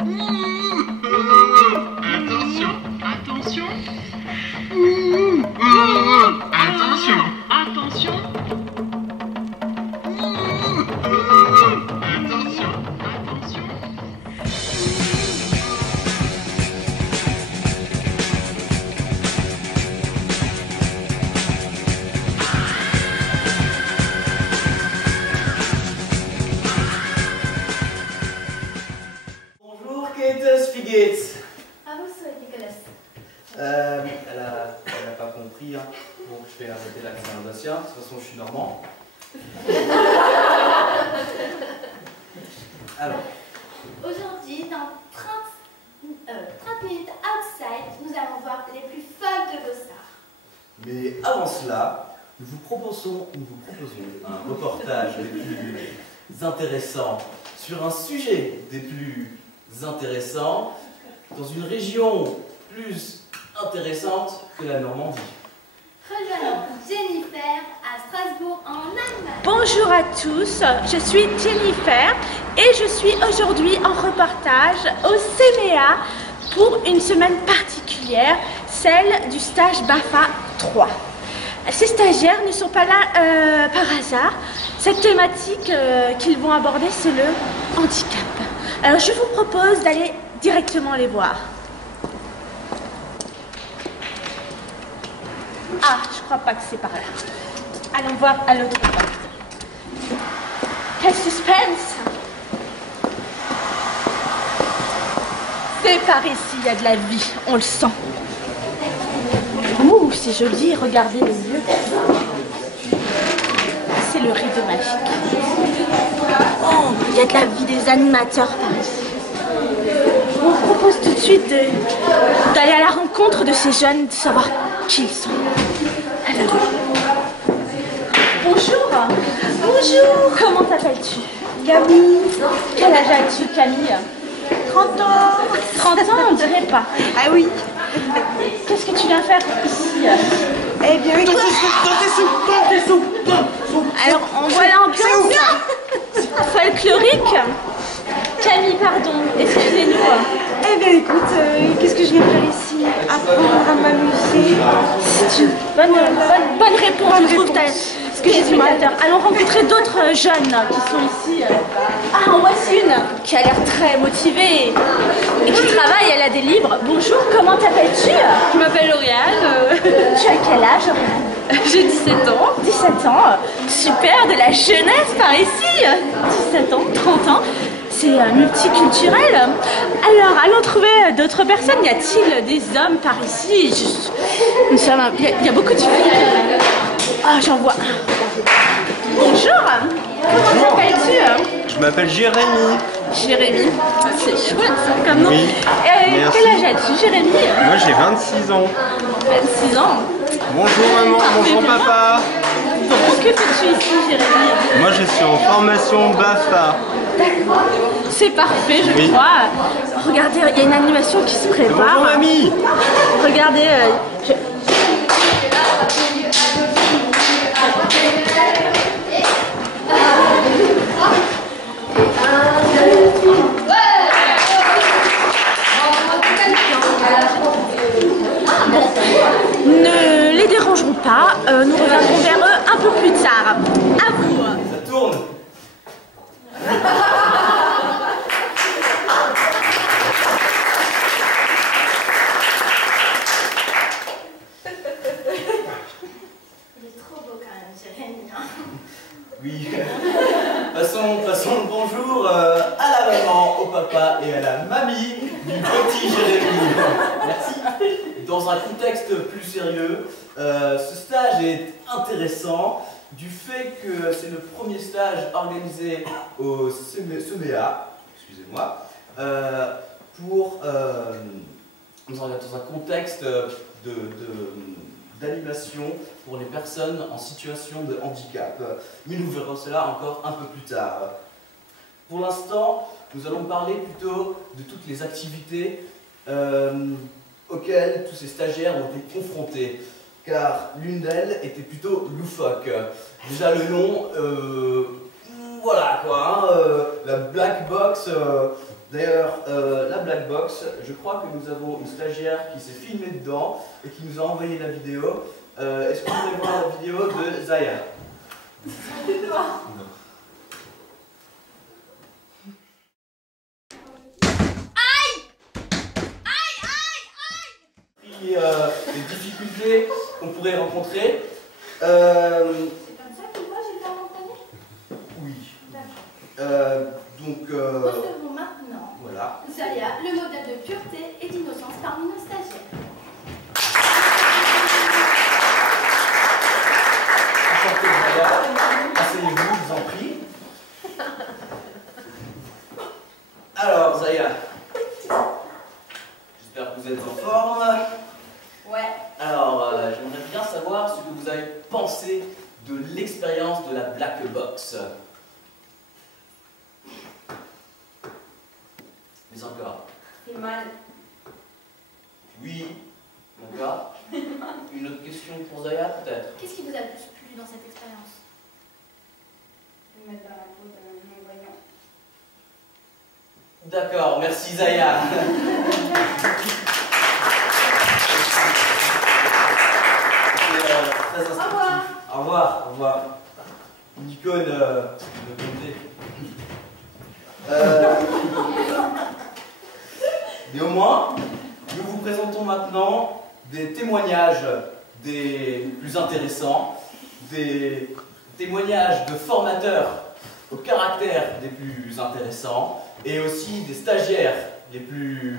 Attention, attention. Attention, attention. Attention, attention. Bonjour, Kate Spigets. Ah, vous souhaitez, Nicolas? Elle a pas compris, hein. Donc je vais arrêter l'accent alsacien. De toute façon, je suis normand. Alors, Aujourd'hui, dans 30 minutes outside, nous allons voir les plus folles de vos stars. mais avant cela, nous vous proposons un reportage des plus intéressants sur un sujet des plus intéressants dans une région plus intéressante que la Normandie. Rejoignons Jennifer à Strasbourg en Allemagne. Bonjour à tous, je suis Jennifer et je suis aujourd'hui en reportage au CMEA pour une semaine particulière, celle du stage BAFA 3. Ces stagiaires ne sont pas là par hasard. Cette thématique qu'ils vont aborder, c'est le handicap. Alors je vous propose d'aller directement les voir. Ah, je crois pas que c'est par là. Allons voir à l'autre porte. Quel suspense! C'est par ici, il y a de la vie, on le sent. Ouh, c'est joli, regardez les yeux. C'est le rideau magique. Oh, il y a de la vie des animateurs par ici. Je vous propose tout de suite d'aller à la rencontre de ces jeunes, de savoir qui ils sont. Alors, bonjour. Bonjour. Comment t'appelles-tu? Camille. Quel âge as-tu, Camille? 30 ans. 30 ans, on dirait pas. Ah oui. Qu'est-ce que tu viens faire ici? Eh bien oui, dans tes sous. Alors, on voit l'ambiance folklorique. Camille, pardon, excusez-nous. Eh bien écoute, qu'est-ce que je viens faire ici? Apprendre à m'amuser. C'est une bonne réponse, je trouve, ce que j'ai dit. Allons rencontrer d'autres jeunes qui sont ici. Ah, en voici une qui a l'air très motivée et qui travaille, elle a des livres. Bonjour, comment t'appelles-tu? Je m'appelle Lauriane, Tu as quel âge, Lauriane? j'ai 17 ans. 17 ans, super, de la jeunesse par ici. 17 ans, 30 ans. C'est multiculturel. Alors, allons trouver d'autres personnes. Y a-t-il des hommes par ici? Il y a beaucoup de filles. Ah, j'en vois un. Bonjour. Comment t'appelles-tu? Je m'appelle Jérémy. Jérémy. C'est chouette ça comme nom. Oui. Merci. Quel âge as-tu, Jérémy? Moi j'ai 26 ans. 26 ans. Bonjour maman, bonjour papa. Bon, que fais-tu ici, Jérémy? Moi je suis en formation BAFA. D'accord. C'est parfait, je Oui. crois. Regardez, il y a une animation qui se prépare. Bonjour mamie. Regardez, ne les dérangerons pas, nous reviendrons vers eux un peu plus tard. À vous. Ça tourne. Il est trop beau quand même, Jérémy. Oui. Passons le bonjour à la maman, au papa et à la mamie du petit Jérémy. Merci. Dans un contexte plus sérieux, ce stage est intéressant du fait que c'est le premier stage organisé au CMEA, excusez-moi, dans un contexte d'animation pour les personnes en situation de handicap. Mais nous verrons cela encore un peu plus tard. Pour l'instant, nous allons parler plutôt de toutes les activités auxquelles tous ces stagiaires ont été confrontés, car l'une d'elles était plutôt loufoque. Déjà le nom, voilà quoi, hein, la black box D'ailleurs, la Black Box, je crois que nous avons une stagiaire qui s'est filmée dedans et qui nous a envoyé la vidéo. Est-ce que vous voulez voir la vidéo de Zaya? Les difficultés qu'on pourrait rencontrer. C'est comme ça que moi j'ai fait m'entraîner? Oui. Donc, Recevons maintenant voilà. Zaya, le modèle de pureté et d'innocence parmi nos stagiaires. Enchantée Zaya. Asseyez-vous, je vous en prie. Alors, Zaya. J'espère que vous êtes en forme. Ouais. Alors, j'aimerais bien savoir ce que vous avez pensé de l'expérience de la Black Box. Mais encore. C'est mal. Oui. Encore. Une autre question pour Zaya, peut-être? Qu'est-ce qui vous a le plus plu dans cette expérience? Me mettre dans la peau d'un non-voyant. D'accord, merci Zaya. Très instructif. Au revoir. Au revoir. Une icône de beauté. Néanmoins, nous vous présentons maintenant des témoignages des plus intéressants, des témoignages de formateurs au caractère des plus intéressants et aussi des stagiaires les plus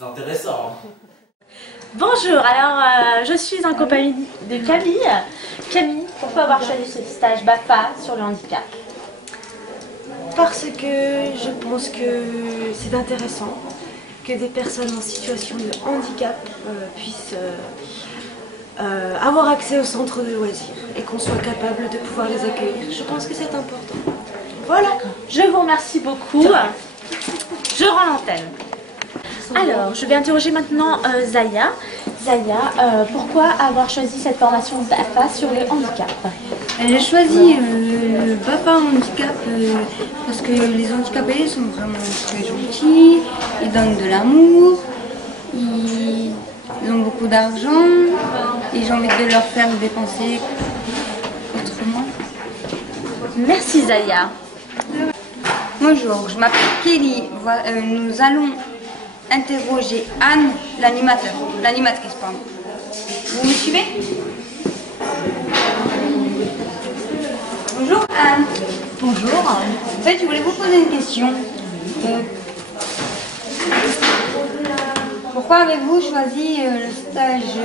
intéressants. Bonjour, alors je suis en compagnie de Camille. Camille, pourquoi avoir choisi ce stage BAFA sur le handicap? Parce que je pense que c'est intéressant que des personnes en situation de handicap puissent avoir accès au centre de loisirs et qu'on soit capable de pouvoir les accueillir. Je pense que c'est important. Voilà. Je vous remercie beaucoup. Je rends l'antenne. Alors, je vais interroger maintenant Zaya. Zaya, pourquoi avoir choisi cette formation BAFA sur le handicap? J'ai choisi le BAFA handicap parce que les handicapés sont vraiment très gentils, ils donnent de l'amour, ils ont beaucoup d'argent et j'ai envie de leur faire dépenser autrement. Merci Zaya. Bonjour, je m'appelle Kelly. Nous allons interroger Anne, l'animatrice, pardon. Vous me suivez? Bonjour Anne. Bonjour. En fait, je voulais vous poser une question. Pourquoi avez-vous choisi le stage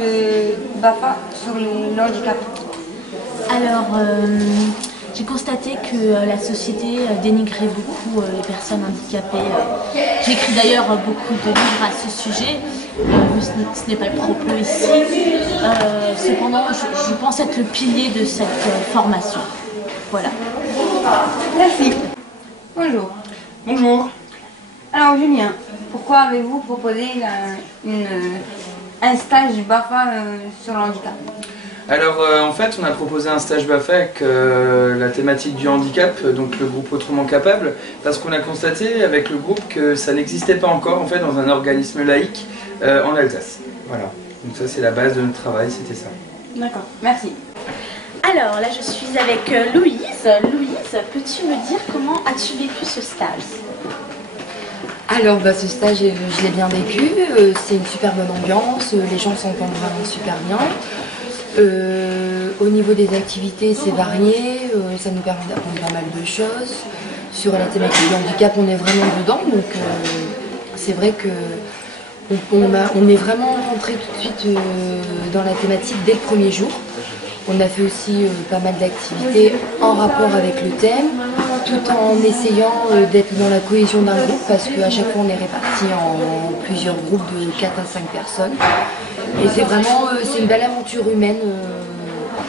BAFA sur le handicap? Alors, j'ai constaté que la société dénigrait beaucoup les personnes handicapées. J'ai écrit d'ailleurs beaucoup de livres à ce sujet, mais ce n'est pas le propos ici. Cependant, je pense être le pilier de cette formation. Voilà. Merci. Bonjour. Bonjour. Alors Julien, pourquoi avez-vous proposé un stage BAFA sur le handicap? Alors en fait on a proposé un stage BAFA avec la thématique du handicap, donc le groupe Autrement Capable, parce qu'on a constaté avec le groupe que ça n'existait pas encore en fait dans un organisme laïque en Alsace. Voilà, donc ça c'est la base de notre travail, c'était ça. D'accord, merci. Alors là je suis avec Louise. Louise, peux-tu me dire comment as-tu vécu ce stage? Alors ce stage je l'ai bien vécu, c'est une super bonne ambiance, les gens s'entendent vraiment super bien. Au niveau des activités c'est varié, ça nous permet d'apprendre pas mal de choses. Sur la thématique du handicap on est vraiment dedans, donc c'est vrai que on est vraiment rentré tout de suite dans la thématique dès le premier jour. On a fait aussi pas mal d'activités en rapport avec le thème, tout en essayant d'être dans la cohésion d'un groupe, parce qu'à chaque fois on est répartis en plusieurs groupes de 4 à 5 personnes. Et c'est vraiment c'est une belle aventure humaine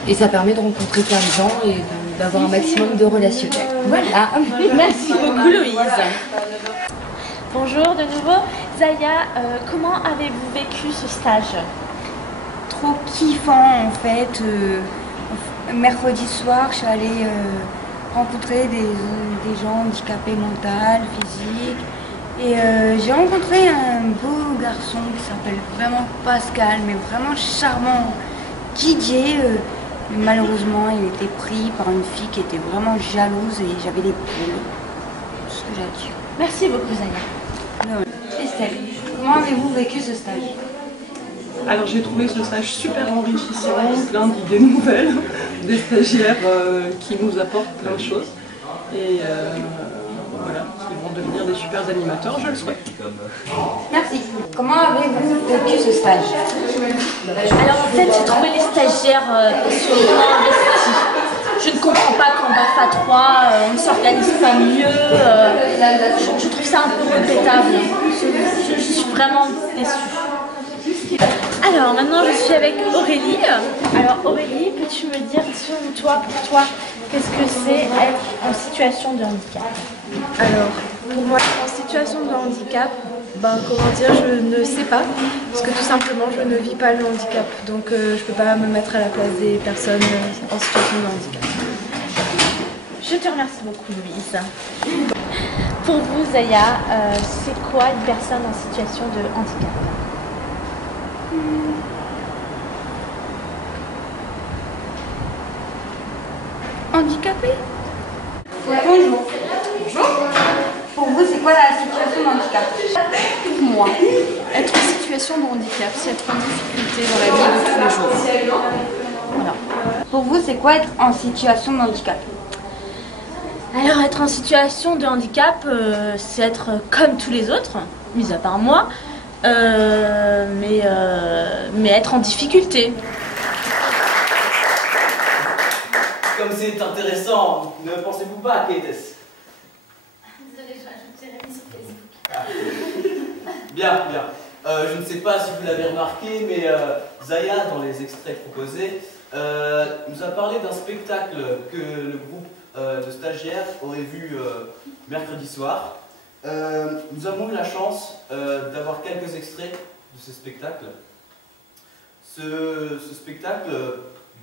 et ça permet de rencontrer plein de gens et d'avoir un maximum de relationnel. Voilà. Merci beaucoup Louise. Bonjour de nouveau. Zaya, comment avez-vous vécu ce stage? Trop kiffant en fait. Mercredi soir, je suis allée rencontrer des gens handicapés mentaux, physiques, Et j'ai rencontré un beau garçon qui s'appelle vraiment Pascal, mais vraiment charmant, Didier. Mais malheureusement, il était pris par une fille qui était vraiment jalouse et j'avais des poules. C'est ce que j'ai à dire. Merci beaucoup, Zaya. Estelle, comment avez-vous vécu ce stage? Alors j'ai trouvé ce stage super enrichissant, plein d'idées nouvelles, des stagiaires qui nous apportent plein de choses. Et voilà, ils vont devenir des super animateurs, je le souhaite. Merci. Comment avez-vous vécu ce stage? Alors en fait, j'ai trouvé les stagiaires passionnants, investis. Je ne comprends pas qu'en BAFA 3, on ne s'organise pas mieux. Je trouve ça un peu regrettable. Je suis vraiment déçue. Alors maintenant, je suis avec Aurélie. Alors Aurélie, peux-tu me dire, pour toi, qu'est-ce que c'est être en situation de handicap? Alors, pour moi, être en situation de handicap, comment dire, je ne sais pas, parce que tout simplement, je ne vis pas le handicap, donc je ne peux pas me mettre à la place des personnes en situation de handicap. Je te remercie beaucoup, Louise. Pour vous, Zaya, c'est quoi une personne en situation de handicap? Handicapé? Bonjour. Bonjour. Pour vous, c'est quoi la situation de handicap? Pour moi, être en situation de handicap, c'est être en difficulté dans la vie de tous les jours. Voilà. Pour vous, c'est quoi être en situation de handicap? Alors, être en situation de handicap, c'est être comme tous les autres, mis à part moi, mais être en difficulté. Comme c'est intéressant, ne pensez-vous pas, Kate? Désolée, je rajoute Jérémy sur Facebook. Bien, bien. Je ne sais pas si vous l'avez remarqué, mais Zaya, dans les extraits proposés, nous a parlé d'un spectacle que le groupe de stagiaires aurait vu mercredi soir. Nous avons eu la chance d'avoir quelques extraits de ce spectacle. Ce spectacle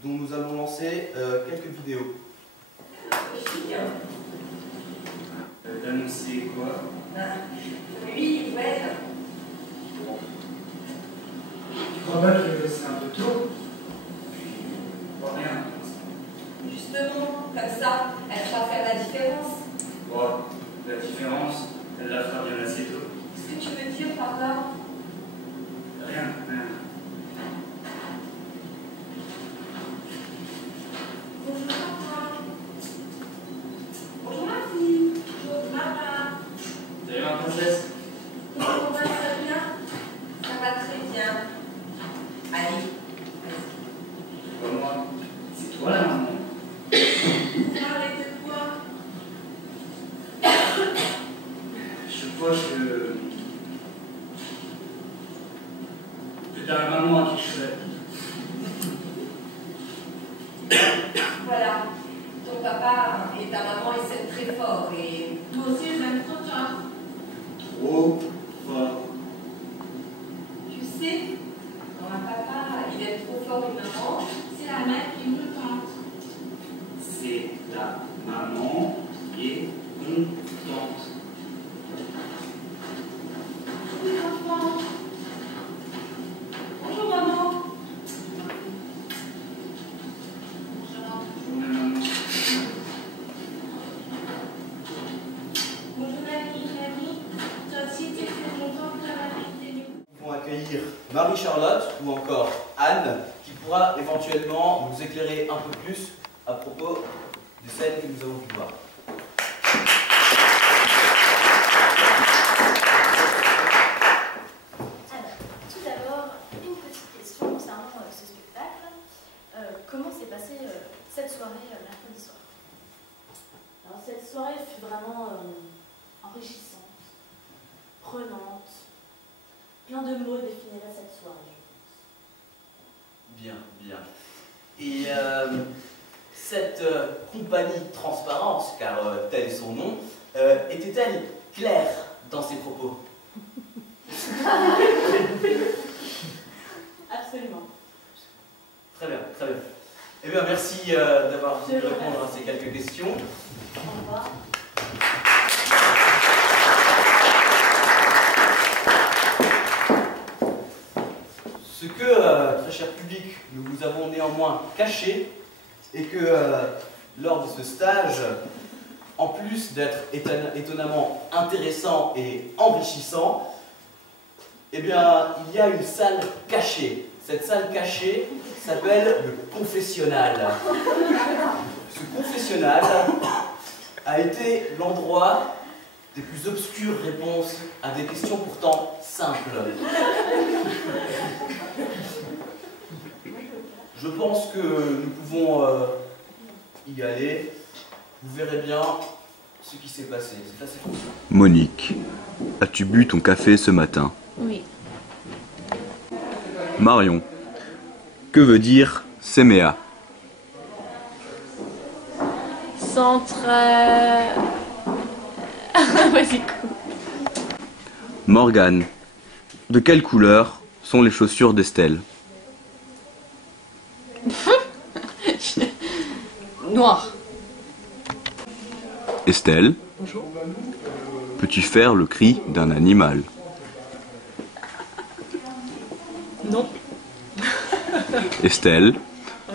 dont nous allons lancer quelques vidéos. D'annoncer quoi? Lui, ouais. Tu crois pas que c'est un peu tôt? Bon, rien. Justement, comme ça, elle fera faire la différence. Bon, la différence, elle la fera bien assez tôt. Qu'est-ce que tu veux dire par là? Rien, rien. Bonjour papa. Bonjour ma fille. Bonjour papa. Salut ma princesse. Comment va, ça va bien? Ça va très bien. Allez. Pas moi. C'est toi la maman. Arrête de quoi? Je crois que t'as la maman à qui je fais. Voilà. Ton papa et ta maman, ils s'aiment très fort et... Moi aussi, je l'aime trop fort. Trop fort. Tu sais, quand un papa, il aime trop fort une maman, c'est la mère qui me tente. C'est ta maman qui est contente. Oui, enfant. Bonjour, maman. Bonjour maman. Bonjour, mamie. Toi aussi, tu es très contente de la vie. Nous allons accueillir Marie-Charlotte ou encore Anne qui pourra éventuellement nous éclairer un peu plus à propos des scènes que nous avons pu voir. Alors, tout d'abord, une petite question concernant ce spectacle. Comment s'est passée cette soirée mercredi soir? Alors cette soirée fut vraiment enrichissante, prenante, plein de mots définiraient cette soirée. Bien, bien. Et cette compagnie transparence, car tel est son nom, était-elle claire dans ses propos? Absolument. Très bien, très bien. Eh bien, merci d'avoir pu répondre à ces quelques questions. Au revoir. Ce que, très cher public, nous vous avons néanmoins caché, et que lors de ce stage, en plus d'être étonnamment intéressant et enrichissant, eh bien, il y a une salle cachée. Cette salle cachée s'appelle le confessionnal. Ce confessionnal a été l'endroit des plus obscures réponses à des questions pourtant simples. Je pense que nous pouvons y aller. Vous verrez bien ce qui s'est passé. C'est assez cool. Monique, as-tu bu ton café ce matin? Oui. Marion, que veut dire CMEA? Centre... Vas-y, cool. Morgane, de quelle couleur sont les chaussures d'Estelle? Noir. Estelle, Bonjour. peux-tu faire le cri d'un animal? Non. Estelle,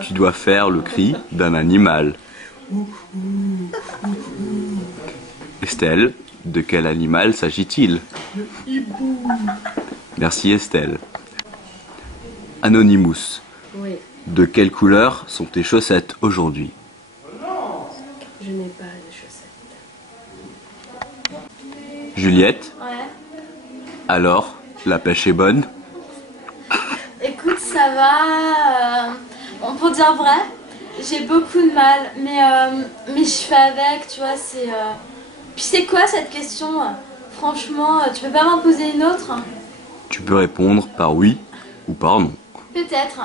tu dois faire le cri d'un animal. Estelle, de quel animal s'agit-il? Le hibou. Merci Estelle. Anonymous, Oui. de quelle couleur sont tes chaussettes aujourd'hui? Je n'ai pas de chaussettes. Juliette, Ouais. alors, la pêche est bonne? Écoute, ça va. Bon, pour dire vrai, j'ai beaucoup de mal, mais je fais avec, tu vois, c'est... Puis c'est quoi cette question? Franchement, tu peux pas m'en poser une autre? Tu peux répondre par oui ou par non. Peut-être.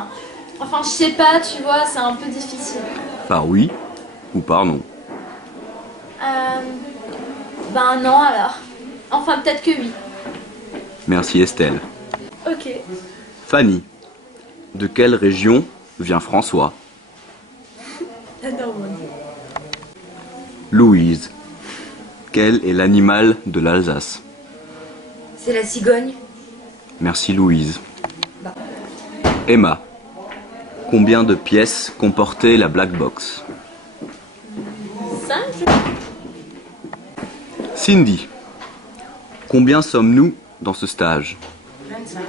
Enfin, je sais pas, tu vois, c'est un peu difficile. Par oui ou par non. Ben non alors. Enfin, peut-être que oui. Merci Estelle. Ok. Fanny, de quelle région vient François? La Normandie. Louise, quel est l'animal de l'Alsace? C'est la cigogne. Merci Louise. Emma, combien de pièces comportait la black box? 5. Cindy, combien sommes-nous dans ce stage? 25.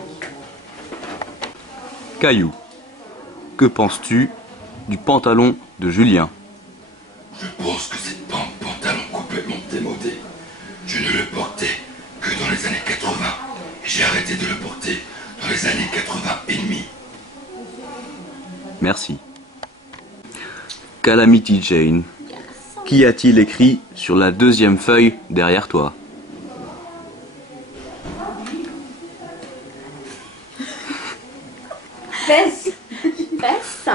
Caillou, que penses-tu du pantalon de Julien? Je pense que c'est pas un pantalon complètement démodé. Je ne le portais que dans les années 80. Et j'ai arrêté de le porter dans les années 80 et demi. Merci. Calamity Jane, qu'y a-t-il écrit sur la deuxième feuille derrière toi? Fesse. Fesse.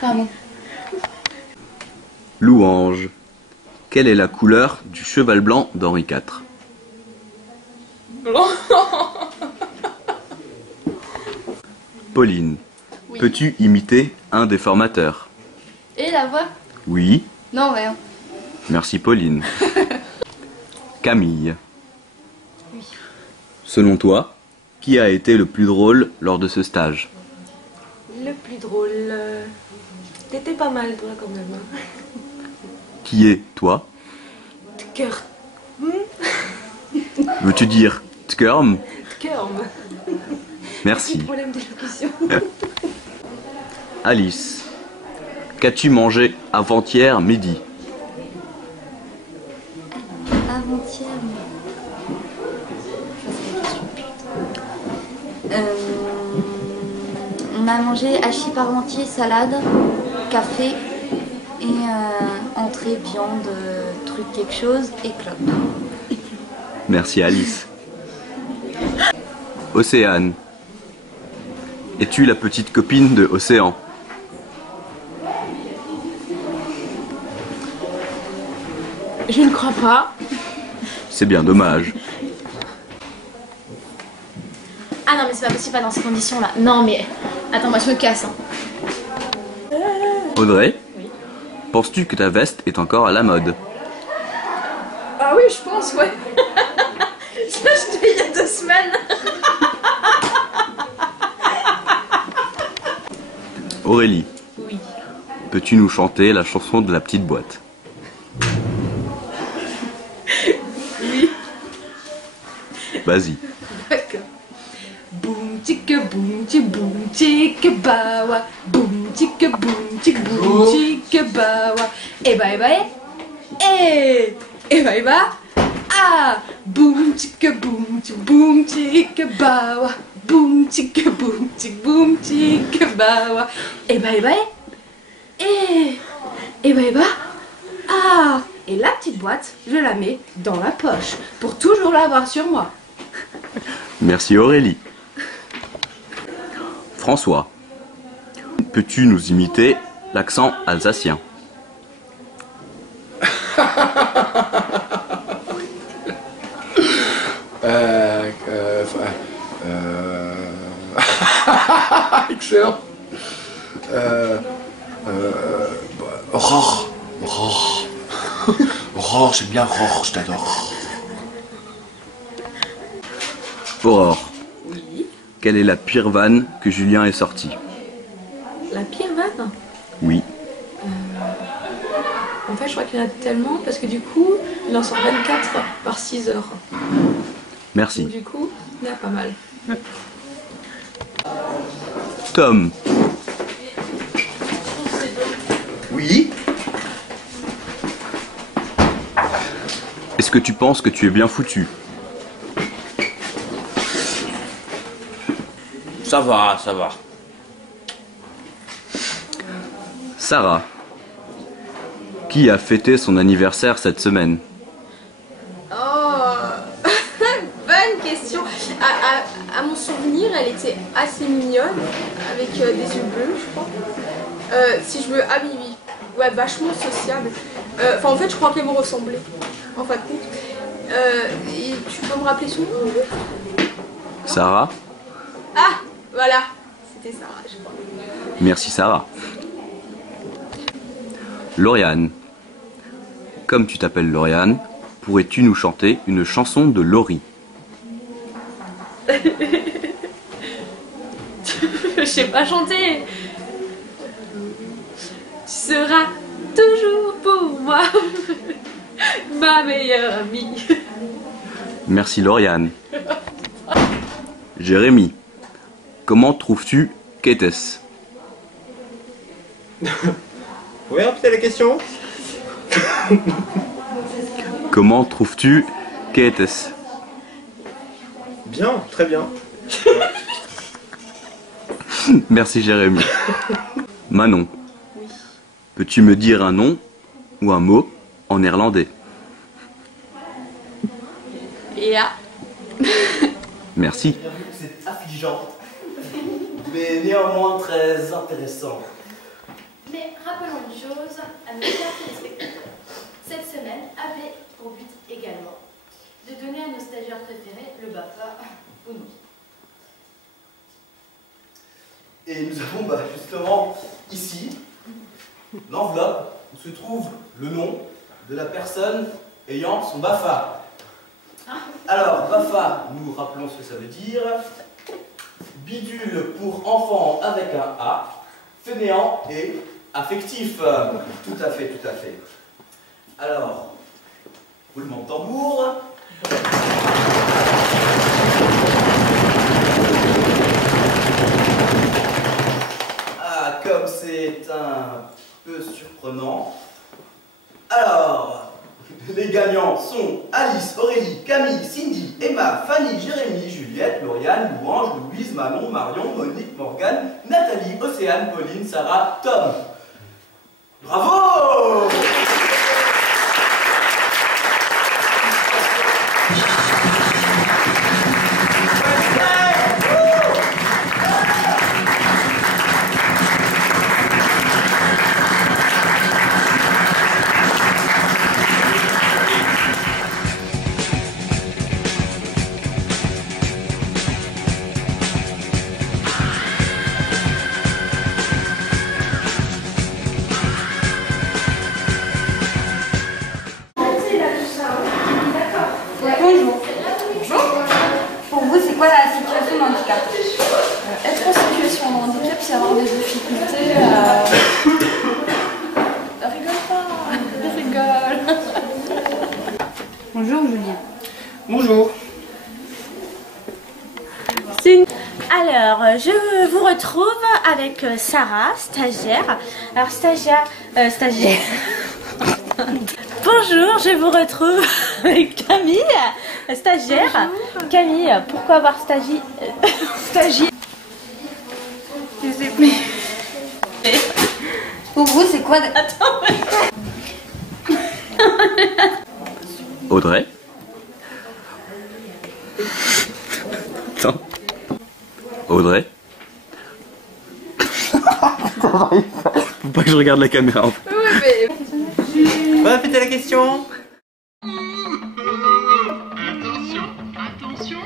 Pardon. Louange, quelle est la couleur du cheval blanc d'Henri IV? Blanc. Pauline, Oui. peux-tu imiter un des formateurs? Et la voix? Oui, Non, ouais. merci Pauline. Camille, Oui. selon toi, qui a été le plus drôle lors de ce stage? Le plus drôle. T'étais pas mal, toi, quand même. Hein. Qui est toi? Cœur. Veux-tu dire tkerm? Cœur. Merci. Problème d'élocution. Alice, qu'as-tu mangé avant-hier midi? Avant-hier. On a mangé hachis parmentier, salade, café et entrée, viande, truc quelque chose et clope. Merci Alice. Océane, es-tu la petite copine de Océan? Je ne crois pas. C'est bien dommage. Ah non, mais c'est pas possible, pas dans ces conditions-là. Non, mais... Attends, moi je me casse. Hein. Audrey, penses-tu que ta veste est encore à la mode? Ah oui, je pense, ouais. Je l'ai acheté il y a 2 semaines. Aurélie, Oui. peux-tu nous chanter la chanson de la petite boîte? Oui. Vas-y. D'accord. Boum tic bawa. Boum tic bawa. Eh bah ah. Boum tic bawa. Boum tic bawa. Eh bah ah. Et la petite boîte, je la mets dans la poche pour toujours l'avoir sur moi. Merci Aurélie. François, peux-tu nous imiter l'accent alsacien? Excellent. Aurore, j'aime bien Aurore, je t'adore. Aurore, quelle est la pire vanne que Julien ait sortie? La pire vanne? Oui. En fait, je crois qu'il y en a tellement parce que du coup, il en sort 24 par 6 heures. Merci. Donc, du coup, il y en a pas mal. Tom, Oui. est-ce que tu penses que tu es bien foutu? Ça va, ça va. Sarah, qui a fêté son anniversaire cette semaine? Oh, bonne question. À mon souvenir, elle était assez mignonne, avec des yeux bleus, je crois. Si je me... Ah oui, oui. Ouais, vachement sociable. Enfin, en fait, je crois qu'elle me ressemblait, en fin de compte. Et tu peux me rappeler son nom? Sarah? Ah, voilà. C'était Sarah, je crois. Merci Sarah. Lauriane, comme tu t'appelles Lauriane, pourrais-tu nous chanter une chanson de Laurie? Je sais pas chanter. Tu seras toujours pour moi ma meilleure amie. Merci Lauriane. Jérémy, comment trouves-tu qu'était-ce? Vous pouvez répéter la question? Comment trouves-tu qu'était-ce? Bien, très bien. Merci Jérémy. Manon, peux-tu me dire un nom ou un mot en néerlandais? Ja. Merci. C'est affligeant, mais néanmoins très intéressant. Mais rappelons une chose à nos chers téléspectateurs. Cette semaine avait pour but également de donner à nos stagiaires préférés le BAFA ou non. Et nous avons justement ici l'enveloppe où se trouve le nom de la personne ayant son BAFA. Alors, BAFA, nous rappelons ce que ça veut dire. Bidule pour enfant avec un A, fainéant et affectif. Tout à fait, tout à fait. Alors, roulement de tambour. Ah, comme c'est un peu surprenant. Alors, les gagnants sont Alice, Aurélie, Camille, Cindy, Emma, Fanny, Jérémy, Juliette, Lauriane, Louange, Louise, Manon, Marion, Monique, Morgane, Nathalie, Océane, Pauline, Sarah, Tom. Bravo! aussi avoir des difficultés Rigole pas, rigole. Bonjour Julien. Bonjour. Alors, je vous retrouve avec Sarah, stagiaire. Alors, stagiaire... Bonjour, je vous retrouve avec Camille, stagiaire. Bonjour. Camille, pourquoi avoir stagiaire? Je sais plus. Pour vous, c'est quoi Attends. Audrey? Attends. Audrey? Faut pas que je regarde la caméra. On va répéter la question. Attention, attention.